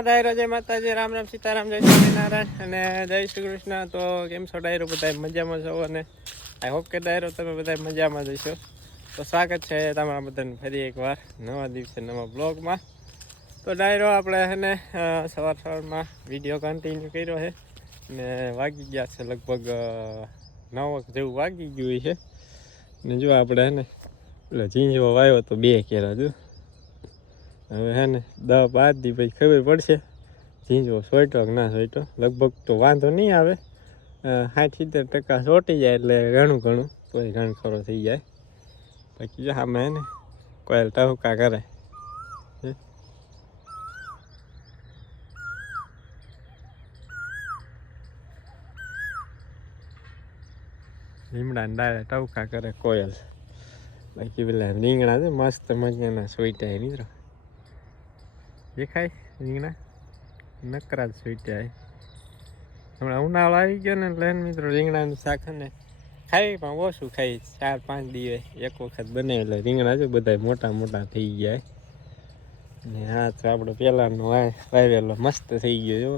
ડાયરો જય માતાજી, રામ રામ, સીતારામ, જય સ્વામિનારાયણ અને જય શ્રી કૃષ્ણ. તો કેમ છો ડાયરો? બધા મજામાં છો? અને આઈ ડાયરો તમે બધા મજામાં જશો તો સ્વાગત છે તમારા બધાને ફરી એકવાર નવા દિવસે નવા બ્લોગમાં. તો ડાયરો, આપણે છે સવાર સવારમાં વીડિયો કન્ટિન્યુ કર્યો છે. ને વાગી ગયા છે લગભગ નવ જેવું વાગી ગયું છે. ને જો આપણે છે ને પેલો ઝીંઝવો વાવ્યો તો બે કેરા જો. હવે હે ને દવા બાદ દી પછી ખબર પડશે ઝીંઝવો સોયટો કે ના સોયટો. લગભગ તો વાંધો નહીં આવે. સાઠ સિત્તેર ટકા સોટી જાય એટલે ઘણું ઘણું પછી ઘણ ખરો થઈ જાય. પછી આમાં હે ને, કોયલ ટહુકા કરે. હે. લીમડાને ડાળે ટવકા કરે કોયલ. બાકી પેલા રીંગણા છે મસ્ત મજાના સોઈટા મિત્રો. દેખાય? રીંગણા? નકરા જ હમણાં ઉનાળો આવી ગયો ને એટલે મિત્રો રીંગણાનું શાક ને ખાઈ પણ ઓછું ખાઈ. ચાર, પાંચ દિવસ એક વખત બને એટલે રીંગણા જો બધા મોટા મોટા થઈ ગયા. ને હા તો આપણો પહેલાંનો વાવેલો મસ્ત થઈ ગયો, જો.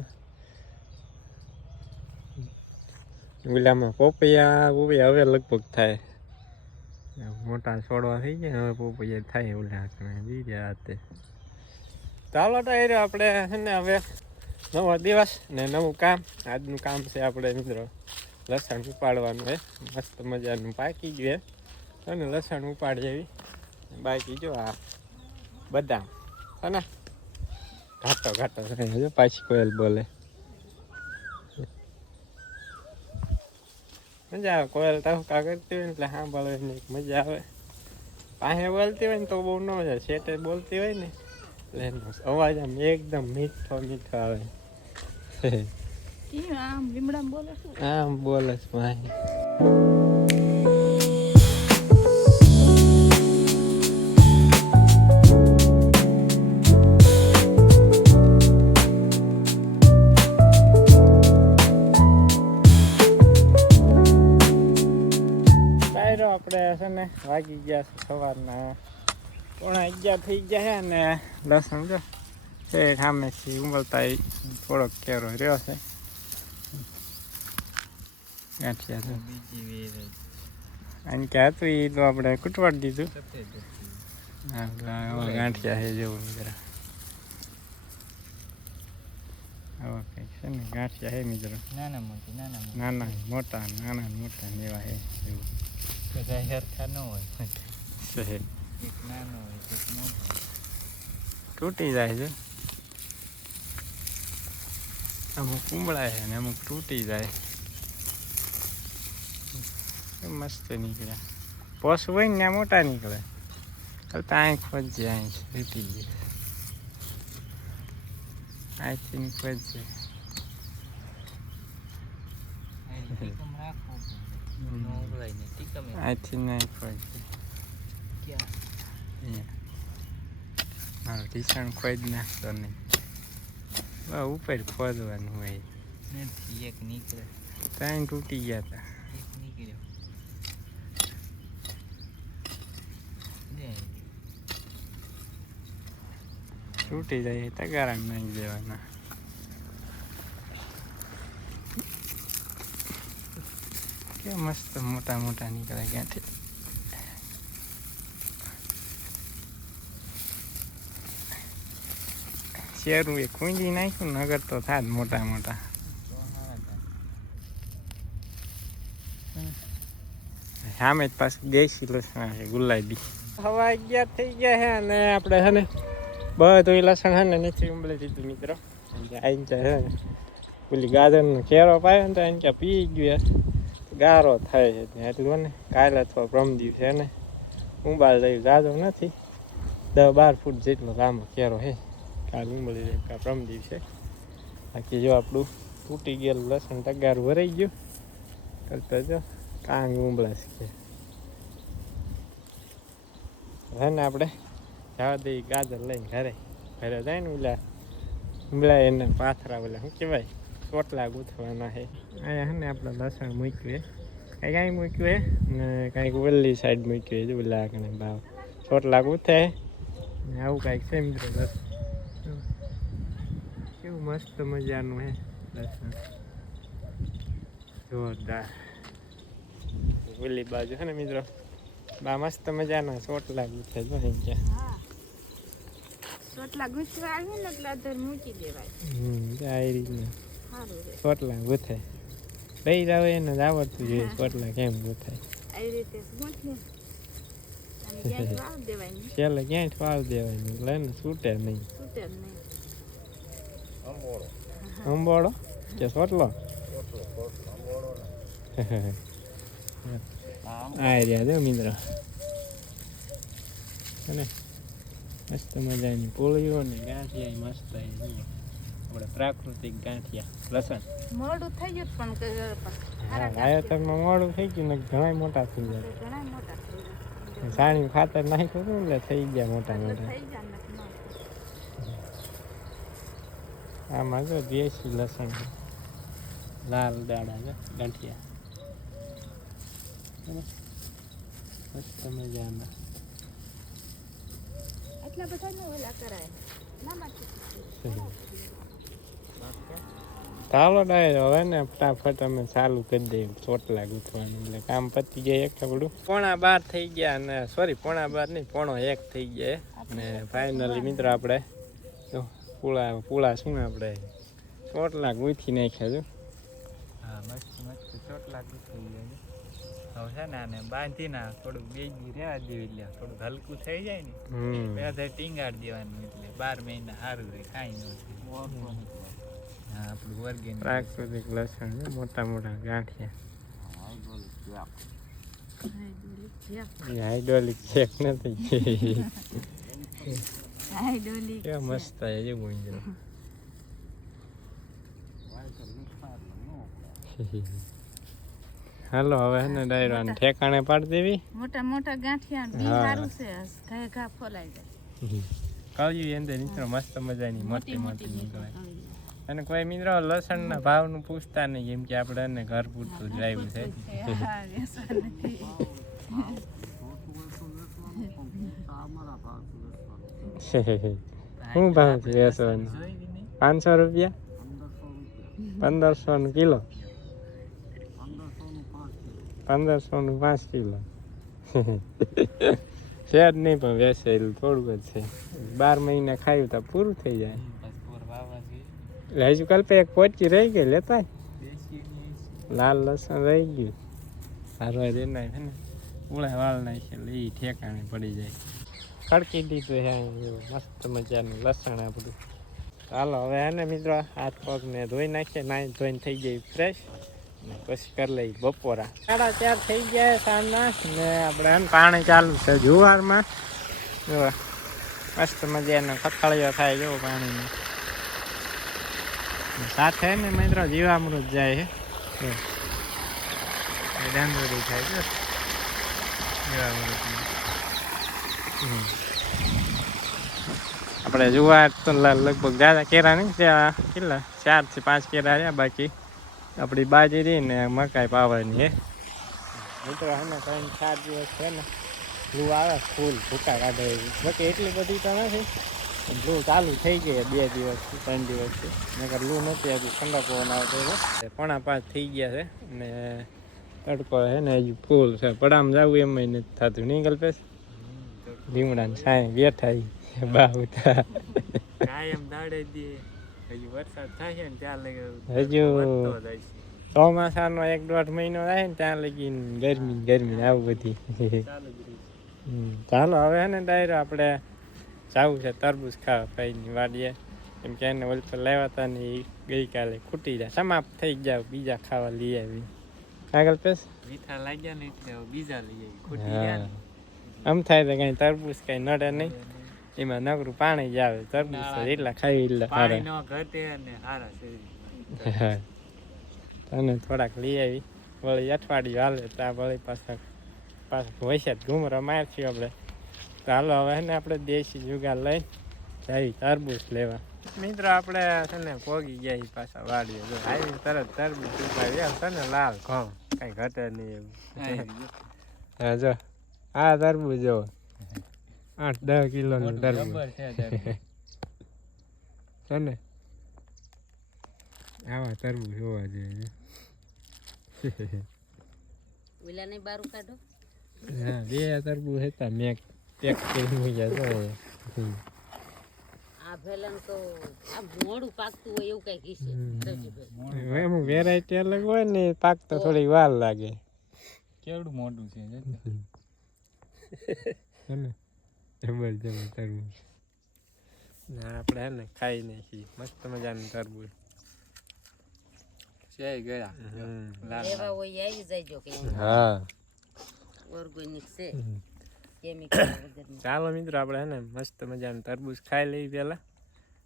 ઓલામાં પોપૈયા પોપૈયા હવે લગભગ થાય. મોટા છોડવા થઈ ગયા, હવે પોપૈયા થાય ઓલા બીજા હાથે. ચાલો ટાયર આપણે છે ને હવે નવો દિવસ ને નવું કામ. આજનું કામ છે આપણે મિત્રો લસણ ઉપાડવાનું છે મસ્ત મજાનું પાકી ગયું અને લસણ ઉપાડી જેવી બાકી જો આ બદામ. હે ઘાટો ઘાટો. પાછી કોયલ બોલે. મજા આવે. કોયલ તહુકા કરતી હોય ને એટલે સાંભળવાની મજા આવે. પાસે બોલતી હોય ને તો બહુ ન મજા છે બોલતી હોય ને એટલે અવાજ આમ એકદમ મીઠો મીઠો આવે. આમ લીમડામાં બોલે આમ બોલે ભાઈ. આપણે છે ને વાગી ગયા છે સવારના. પોણા અગિયાર થઈ ગયા છે ને લસણ જો છે સામેથી ઉમલતા થોડોક કેરો રહ્યો છે. ગાંઠિયા અને કે હતું એ તો આપણે કૂટવાડ દીધું. ગાંઠિયા છે જેવું જરા. હવે કંઈક છે ને ગાંઠિયા છે મિત્રો નાના મોટી નાના નાના મોટા નાના મોટા ને એવા છે એવું બધા સરખા ન હોય. એક નાનો હોય તો એક મોટો તૂટી જાય છે અમુક કુંબળાય છે ને અમુક તૂટી જાય એ મસ્ત નીકળ્યા પોસ હોય ને ત્યાં મોટા નીકળે હવે તો અહીં ખોજે અહીં તૂટી ગયા અહીંથી ખોજે અહીં ટીકમ રાખવું હમ. ન ઉગલાય ને ટીકમ એ અહીંથી નહીં ખોજે ક્યાં અહીંયા મારો ટીસણ ખોદ નાખતો નહીં. ઉપર ખોદવાનું હોય. નથી એક નીકળે. ત્રણ તૂટી ગયા હતા એક નીકળ્યો. તૂટી જાય તગારા નાખી દેવાના. કે મસ્ત મોટા મોટા નીકળે ક્યાંથી? શેરું એ કુંજી નાખ્યું નગર તો થાય મોટા મોટા. સામે જ પાછું દેશી લસણ છે, ગુલાબી. હવા અગિયાર થઈ ગયા છે અને આપણે છે ને બધું લસણ છે ને નથી ઉમળી દીધું મિત્રો. આઈને છે ને પેલી ગાજરનો કેરો પાયો ને તો એને પી ગયો ગારો થાય છે ત્યાં એટલું ને કાલે અથવા પ્રમ દિવસે ને ઉંબાળ લઈ ગાજર નથી. દસ બાર ફૂટ જેટલો લાંબો કેરો છે કાલ ઉંબળી જાય કા પ્રમ દિવસે બાકી જો આપણું તૂટી ગયેલું લસણ ટગાર ભરાઈ ગયું, કરતા જો કાંગ ઉંબળા શીખે ને આપણે જવા દઈએ ગાજર લઈને ઘરે. ઘરે જાય ને ઓલા ઉંબળા એને પાથરા ઓલા, શું કહેવાય? ચોટલા ગૂંથવાના છે. અહીંયા છે ને આપણે લસણ મૂક્યું કાંઈ કાંઈ મૂક્યું ને કાંઈક વલ્લી સાઈડ મૂક્યું છે ઓલા કણે ભાવ. ચોટલા ગૂંથે આવું કાંઈક છે મિત્રો બસ કેવું મસ્ત મજાનું હે. દર્શન. જોરદાર. ઓલી બાજુ હે ને મિત્રો? બા મસ્ત મજાના ચોટલા ગૂંથે જો અહીં ક્યાં ચોટલા ગુસવા આવે ને એટલે અધર મૂકી દેવાય. હમ તો આ રીતના ચોટલા ગુથે. લઈ જાવ એને જ આવડતું જોઈએ ચોટલા કેમ ગૂંથાય આવી રીતે છેલ્લે ક્યાંય વાવ દેવાય? એટલે છૂટે નહીં. છૂટે નહીં. અંબોડો કે સોટલો? આ રહ્યા જો મિત્રો. અને મસ્ત મજાની પોળીઓ ને ગાંઠિયા મસ્ત આપણે પ્રાકૃતિક ગાંઠિયા લસણ. મોડું થઈ ગયું પણ સારા મોડું થઈ ગયું ને ઘણા મોટા થઈ ગાંઠિયા ઘણા મોટા ગયા. સાણી ખાતર નાખ્યું હતું એટલે થઈ ગયા મોટા મોટા થઈ ગયા ને આમાં જો દેશી લસણ છે. લાલ દાડા છે ગાંઠિયા? મસ્ત મજાના. આટલા બધા ને ઓલા કરાય. ના ચાલો ડાયર હવે ને ફટાફટ અમે ચાલુ કરી દઈએ ચોટલા ગૂંથવાનું એટલે કામ પતી જાય એક બધું પોણા બાર થઈ ગયા અને સોરી પોણા બાર નહીં પોણો એક થઈ ગયા. અને ફાઇનલી મિત્રો આપણે પૂળા પૂળા શું આપણે ચોટલા ગૂંથી નાખ્યા જો હા મસ્ત મસ્ત ચોટલા ગુથાઈ ગયા છે. હવે છે ને આને બાંધીને થોડુંક બેગી રહેવા દેવી એટલે થોડુંક હલકું થઈ જાય ને હમ. બે ટીંગાડ દેવાનું એટલે બાર મહિના સારું રહે કાંઈ ન થાય. હા આપણું ઓર્ગેનિક પ્રાકૃતિક લસણ છે મોટા મોટા ગાંઠિયા. હાઇડ્રોલિક ચેક નથી? હાય ડોલી કેવા મસ્ત છે જો ગુંજરો હાલો હવે હેને ને ડાયરો ઠેકાણે પાડ દેવી મોટા મોટા ગાંઠિયા બી સારું છે. ઘા ઘા ફોલાઈ જાય. કળિયું અંદર મિત્રો મસ્ત મજાની મોટી મોટી મોટી મોટી નીકળે. અને કોઈ મિત્રો લસણના ભાવનું પૂછતા નહીં કેમ કે આપણે ને ઘર પૂરતું ડ્રાઈવ છે. હા વ્યસન નથી. શું ભાવ છે વેસવાનો પાંચસો રૂપિયા? પંદરસો નું કિલો. પંદરસો નું પાંચ કિલો. શેર નહીં પણ વેસેલું થોડુંક જ છે. બાર મહિના ખાયું તો પૂરું થઈ જાય. હજુ કલ્પે એક પોચી રહી ગઈ લેતા લાલ લસણ રહી ગયું. સારો રે ના છે ને. ઉળા વાળ નાખે એ ઠેકાણે પડી જાય. કડકી દીધું છે મસ્ત મજાનું લસણ આ બધું. ચાલો હવે હે મિત્રો, હાથ પગને ધોઈ નાખીએ, નાઈ ધોઈને થઈ જાય ફ્રેશ ને પછી કરી લઈ બપોરા. સાડા ચાર થઈ ગયા સાંજના. ને આપણે એમ પાણી ચાલુ છે જુવારમાં. જો મસ્ત મજાનો કથળિયો થાય જો પાણીનો. સાથે ને મિત્રો, જીવામૃત જાય છે. ડાંગરી થાય છે. જીવામૃતનું. આપણે જુવાર તો લગભગ દાદા કેરા નહીં, ત્યાં કેટલા? ચારથી પાંચ કેરા રહ્યા, બાકી આપણી બાજી રહી ને મકાઈ પાવાની હે. મિત્રો ને ત્રણ ચાર દિવસ છે ને લૂ આવે, ફૂલ ભૂકા કાઢે બાકી એટલી બધી તો નથી લૂ ચાલુ થઈ ગઈ બે દિવસથી ત્રણ દિવસથી નકર લૂ નથી, હજી ઠંડા પવન આવતો પોણા પાંચ થઈ ગયા છે, ને તડકો છે ને હજી ફૂલ છે. પડામ જવું એમ નથી થતું. નહીં કલ્પેશ લીમડાને સાંય બેઠા ઈ બા કાયમ દાડે દે. હજી વરસાદ થાય ને ત્યાં લગી હજુ વધતો જાય છે. ચોમાસાનો એક દોઢ મહિનો થાય ને ત્યાં લગી ગરમી ગરમી આવું બધી. ચાલુ હવે ને ડાયરો આપણે જવું છે તરબૂચ ખાવા ભાઈની વાડીએ. કેમ કે એને ઓલ પર લાવ્યા હતા ને એ ગઈકાલે ખૂટી જાય. સમાપ્ત થઈ જાવ બીજા ખાવા લઈ આવી. આગળ પેસ મીઠા લાગ્યા ને એટલે બીજા લઈ આવી. ખૂટી ગયા આમ થાય તો કઈ તરબૂચ કઈ નડે નહીં. એમાં નકરું પાણી જ આવે તરબૂચ એટલા ખાઈ એટલા પાણી ન ઘટે અને સારા શરીર તને થોડાક લઈ આવી. વળી અઠવાડિયું હાલે તો આ વળી પાછા પાછા વૈસાદ ઘૂમરા મારશું આપણે. તો હાલો હવે ને આપણે દેશી જુગાર લઈ જઈ તરબૂચ લેવા. મિત્રો આપણે છે ને પોગી ગયા પાછા વાડીએ. જો આવી તરત તરબૂચ ઉપાડી. છે ને લાલ ઘઉં. કઈ ઘટે નહીં એવું. હા જો. આ તરબૂચ જો. આઠ દસ કિલો નું છે તરબૂચ. છે ને આવા તરબૂચ હોવા જોઈએ ઓલા નહીં બારું કાઢો. હા બે તરબૂચ હતા. મેં પેક કરી મૂક્યા તો આ ભેલન તો આ મોડું પાકતું હોય એવું કઈ કીશે હવે વેરાયટી અલગ હોય ને પાકતા થોડી વાર લાગે. કેવડું મોટું છે ને જબર જબર તરબૂચ. ના આપણે ને ખાઈ નાખી મસ્ત મજાનું તરબૂચ. છે ગયા. હમ. હોય આવી જાય કે હા. ઓર્ગેનિક છે. ચાલો મિત્રો આપણે હે ને મસ્ત મજાનું તરબૂચ ખાઈ લઈ પેલા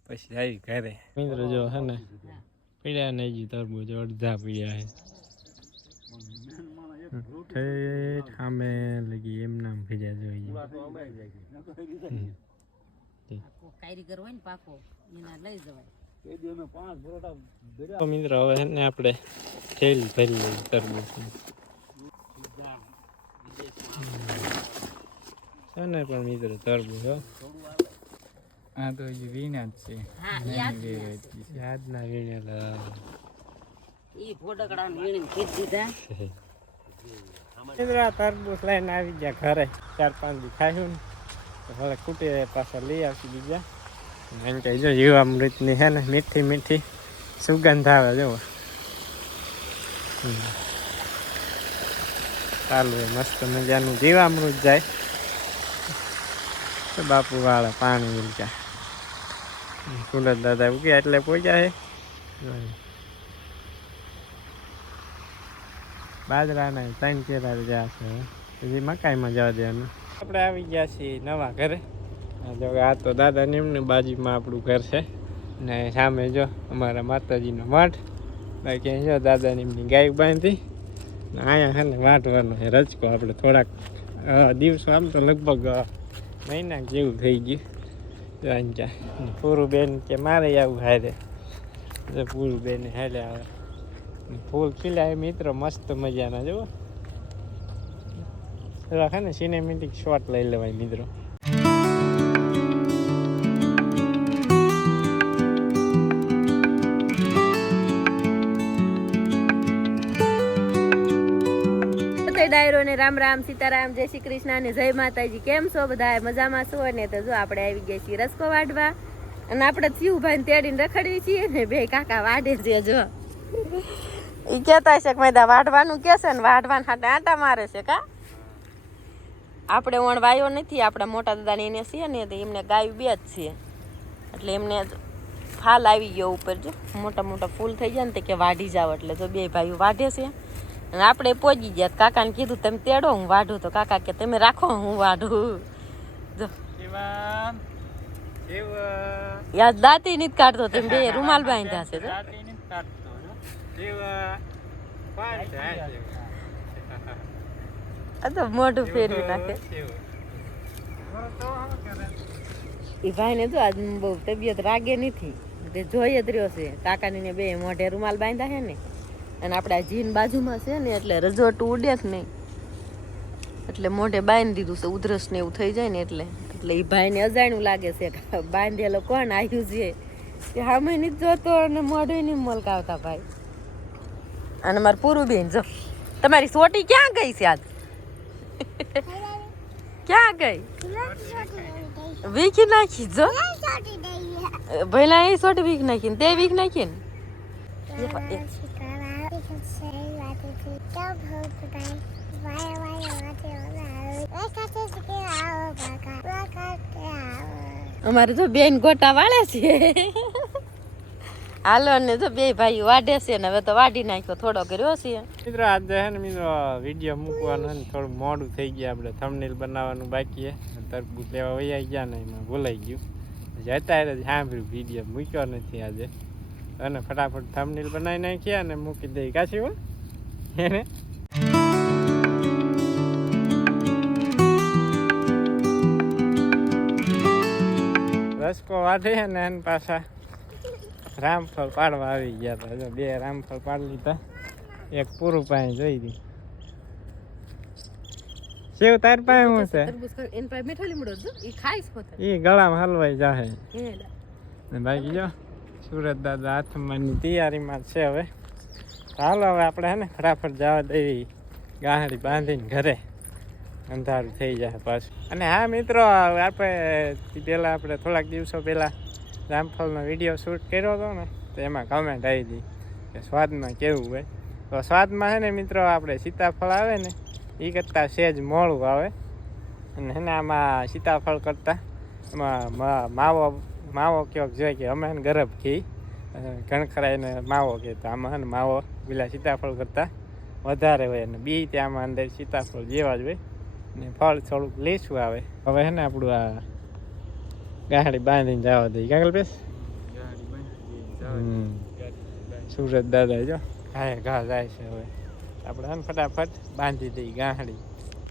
પછી આવી ઘરે. મિત્રો જો હે ને પીડ્યા નહીં તરબૂચ અડધા પીડ્યા છે ઠેઠ સામે લગી એમ નામ ભીજા જોઈએ કારીગર હોય ને પાકો એના લઈ જવાય. તો મિત્રો હવે છે ને આપણે થેલી ભરી તરબૂચ. છે ને પણ મિત્ર તરબૂચ હો. આ તો હજી વીણા જ છે. યાદ variety છે. યાદ ના વીણેલા. એ ફોટકડા વીણીને ખીચ દીધા. આ તરબૂચ લઈને આવી ગયા ઘરે. ચાર પાંચ દી ખાયું ને. હવે કુટી પાછા લઈ આવશે બીજા. એમ કહી જો જીવામૃતની છે ને, મીઠી મીઠી સુગંધ આવે જો. ચાલુ મસ્ત મજાનું જીવામૃત જાય. બાપુ વાળા પાણી ઉલકા કુલર દાદા ઉગ્યા એટલે પહોંચ્યા છે બાજરાના ત્રણ કેરા જ્યાં છે. પછી મકાઈમાં જવા દેવાનું. આપણે આવી ગયા છીએ નવા ઘરે. જો આ તો દાદા નિમની બાજુમાં આપણું ઘર છે. ને સામે જો અમારા માતાજીનો મઠ. બાકી અહીં જો દાદા નિમની ગાય બાંધી. ને અહીંયા છે ને વાટવાનો છે રચકો આપણે થોડાક દિવસો આમ તો લગભગ મહિના જેવું થઈ ગયું. પૂરું બેન કે મારે આવું હારે. પૂરું બેન હાલે આવે. ફૂલ ખીલ્યા એ મિત્રો, મસ્ત મજાના, જુઓ. રાખે ને સિનેમેટિક શોટ લઈ લેવાય, મિત્રો. ડાયરો ને રામ રામ, સીતારામ, જય શ્રી કૃષ્ણ અને જય માતાજી. કેમ છો બધા મજામાં છો? ને તો જો આપણે આવી ગયા છીએ રસકો વાઢવા. અને આપણે થયું ભાઈ તેડીને રખડવી છીએ ને, બે કાકા વાઢે છે, જો. ઈ કહેતા છે કે મેદા વાઢવાનું કે છે ને વાઢવાના હાટે આંટા મારે છે કા? આપણે વણ વાયો નથી આપણા મોટા દાદાની એને છે ને તો એમને ગાય બે જ છે. એટલે એમને ફાલ આવી ગયો ઉપર જો. મોટા મોટા ફૂલ થઈ જાય ને તે કે વાઢી જાવ એટલે જો બે ભાઈઓ વાઢે છે. અને આપણે પહોંચી ગયા. કાકાને કીધું તમે તેડો હું વાઢું. તો કાકા કે તમે રાખો હું વાઢું. જો. યાદ દાંતી નથી કાઢતો તમે બે રૂમાલ બાંધ્યા છે આ? તો મોઢું ફેરવી નાખે. એ ભાઈને જો આજ બહુ તબિયત રાગે નથી. તે જોઈએ જ રહ્યો છે. કાકાની ને બે મોઢે રૂમાલ બાંધ્યા છે ને. અને આપણા જીન બાજુમાં છે ને એટલે રજોટ ઉડે જ નહીં. એટલે મોઢે બાંધી દીધું છે ઉધરસ ને એવું થઈ જાય ને એટલે. એટલે એ ભાઈને અજાણ્યું લાગે છે બાંધેલો કોણ આવ્યું છે. કે સામે નથી જોતો અને મોઢે નહીં મલકાવતા ભાઈ. અને મારું પૂરું બેન જો, તમારી સોટી ક્યાં ગઈ છે આજ? ક્યાં ગઈ? વીખી નાખી જો. ભઈલા એ સોટી વીખ નાખી તે વીખ નાખી અમારે તો બેન ગોટા વાળે છે. હાલો ને તો બે ભાઈ વાઢે છે ને, હવે તો વાઢી નાખ્યો થોડો કર્યો છે. મિત્રો આજે ને, મિત્રો વીડિયો મૂકવાનો થોડું મોડું થઈ ગયા આપણે થંબનેલ બનાવવાનું બાકી છે. તરબૂચ લેવા ગયા ને, એમાં ભૂલાઈ ગયું. અત્યારે સાંભળ્યું વીડિયો મૂક્યો નથી આજે. અને ફટાફટ થંબનેલ બનાવી નાખ્યા અને મૂકી દઈ કાશી હો એને? રસકો વાઢે ને પાછા. રામફળ પાડવા આવી ગયા હતા. જો બે રામફળ પાડી લીધા. એક પૂરું પાણી જોઈ દી શિવ તાર પાસે શું છે? એ ગળામાં હલવાઈ જાહે. હે ને બાકી જો સુરત દાદા હાથમાંની તૈયારીમાં છે હવે. ચાલો હવે આપણે હે ને ફટાફટ જવા દેવી. ગાહડી બાંધીને ઘરે. અંધારું થઈ જાય પાછું. અને હા મિત્રો આપણે પહેલાં આપણે થોડાક દિવસો પહેલાં જામફળનો વીડિયો શૂટ કર્યો હતો ને, તો એમાં કમેન્ટ આવી હતી કે સ્વાદમાં કેવું હોય. તો સ્વાદમાં છે ને મિત્રો, આપણે સીતાફળ આવે ને એ કરતાં સહેજ મોળું આવે. અને હે ને આમાં સીતાફળ કરતાં એમાં માવો માવો કયોક જોઈએ કે અમે હે ને ગરબ ઘી કણખરાઈને માવો કે તો આમાં માવો પેલા સીતાફળ કરતાં વધારે હોય અને બી ત્યાંમાં અંદર સીતાફળ જેવા જ હોય. ને ફળ થોડુંક લીસું આવે. હવે છે ને આપણું આ ગાડી બાંધીને જવા દઈએ કાગલ બેસ ગાડી. ગાડી. સુરત દાદા જો ઘાએ ઘા જાય છે હવે આપણે હે ફટાફટ બાંધી દઈએ ગાહડી